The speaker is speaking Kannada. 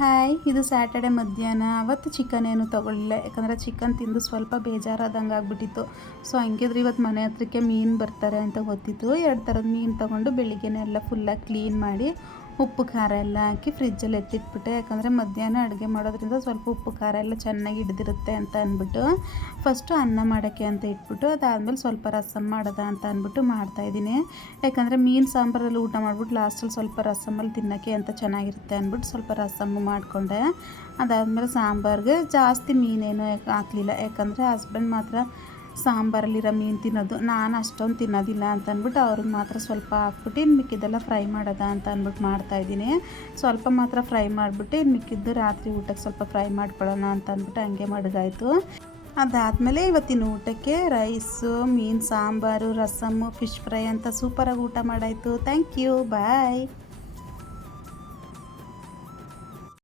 ಹಾಯ್, ಇದು ಸ್ಯಾಟರ್ಡೆ ಮಧ್ಯಾಹ್ನ. ಅವತ್ತು ಚಿಕನ್ ಏನು ತೊಗೊಳ್ಳಿಲ್ಲ, ಯಾಕಂದರೆ ಚಿಕನ್ ತಿಂದು ಸ್ವಲ್ಪ ಬೇಜಾರಾದಂಗೆ ಆಗ್ಬಿಟ್ಟಿತ್ತು. ಸೊ ಹಂಗಿದ್ರೆ ಇವತ್ತು ಮನೆ ಹತ್ರಕ್ಕೆ ಮೀನು ಬರ್ತಾರೆ ಅಂತ ಗೊತ್ತಿತ್ತು. 2 ಥರದ ಮೀನು ತೊಗೊಂಡು ಬೆಳಿಗ್ಗೆನೇ ಎಲ್ಲ ಫುಲ್ಲಾಗಿ ಕ್ಲೀನ್ ಮಾಡಿ ಉಪ್ಪು ಖಾರ ಎಲ್ಲ ಹಾಕಿ ಫ್ರಿಜ್ಜಲ್ಲಿ ಎತ್ತಿಟ್ಬಿಟ್ಟೆ. ಯಾಕಂದರೆ ಮಧ್ಯಾಹ್ನ ಅಡುಗೆ ಮಾಡೋದ್ರಿಂದ ಸ್ವಲ್ಪ ಉಪ್ಪು ಖಾರ ಎಲ್ಲ ಚೆನ್ನಾಗಿ ಹಿಡಿದಿರುತ್ತೆ ಅಂತ ಅಂದ್ಬಿಟ್ಟು ಫಸ್ಟು ಅನ್ನ ಮಾಡೋಕ್ಕೆ ಅಂತ ಇಟ್ಬಿಟ್ಟು ಅದಾದಮೇಲೆ ಸ್ವಲ್ಪ ರಸಮ್ ಮಾಡೋದ ಅಂತ ಅಂದ್ಬಿಟ್ಟು ಮಾಡ್ತಾಯಿದ್ದೀನಿ. ಯಾಕಂದರೆ ಮೀನು ಸಾಂಬಾರಲ್ಲಿ ಊಟ ಮಾಡ್ಬಿಟ್ಟು ಲಾಸ್ಟಲ್ಲಿ ಸ್ವಲ್ಪ ರಸಮಲ್ಲಿ ತಿನ್ನೋಕ್ಕೆ ಅಂತ ಚೆನ್ನಾಗಿರುತ್ತೆ ಅಂದ್ಬಿಟ್ಟು ಸ್ವಲ್ಪ ರಸಮ್ಮು ಮಾಡಿಕೊಂಡೆ. ಅದಾದಮೇಲೆ ಸಾಂಬಾರಿಗೆ ಜಾಸ್ತಿ ಮೀನೇನು ಹಾಕಲಿಲ್ಲ, ಯಾಕಂದರೆ ಹಸ್ಬೆಂಡ್ ಮಾತ್ರ ಸಾಂಬಾರಲ್ಲಿರೋ ಮೀನು ತಿನ್ನೋದು, ನಾನು ಅಷ್ಟೊಂದು ತಿನ್ನೋದಿಲ್ಲ ಅಂತ ಅಂದ್ಬಿಟ್ಟು ಅವ್ರಿಗೆ ಮಾತ್ರ ಸ್ವಲ್ಪ ಹಾಕ್ಬಿಟ್ಟು ಇನ್ನು ಮಿಕ್ಕಿದ್ದೆಲ್ಲ ಫ್ರೈ ಮಾಡೋದ ಅಂತ ಅಂದ್ಬಿಟ್ಟು ಮಾಡ್ತಾಯಿದ್ದೀನಿ. ಸ್ವಲ್ಪ ಮಾತ್ರ ಫ್ರೈ ಮಾಡಿಬಿಟ್ಟು ಇನ್ನು ಮಿಕ್ಕಿದ್ದು ರಾತ್ರಿ ಊಟಕ್ಕೆ ಸ್ವಲ್ಪ ಫ್ರೈ ಮಾಡ್ಕೊಳ್ಳೋಣ ಅಂತ ಅಂದ್ಬಿಟ್ಟು ಹಂಗೆ ಮಡಗಾಯಿತು. ಅದಾದಮೇಲೆ ಇವತ್ತಿನ ಊಟಕ್ಕೆ ರೈಸು, ಮೀನು ಸಾಂಬಾರು, ರಸಮ್ಮು, ಫಿಶ್ ಫ್ರೈ ಅಂತ ಸೂಪರಾಗಿ ಊಟ ಮಾಡಾಯಿತು. Thank you, bye.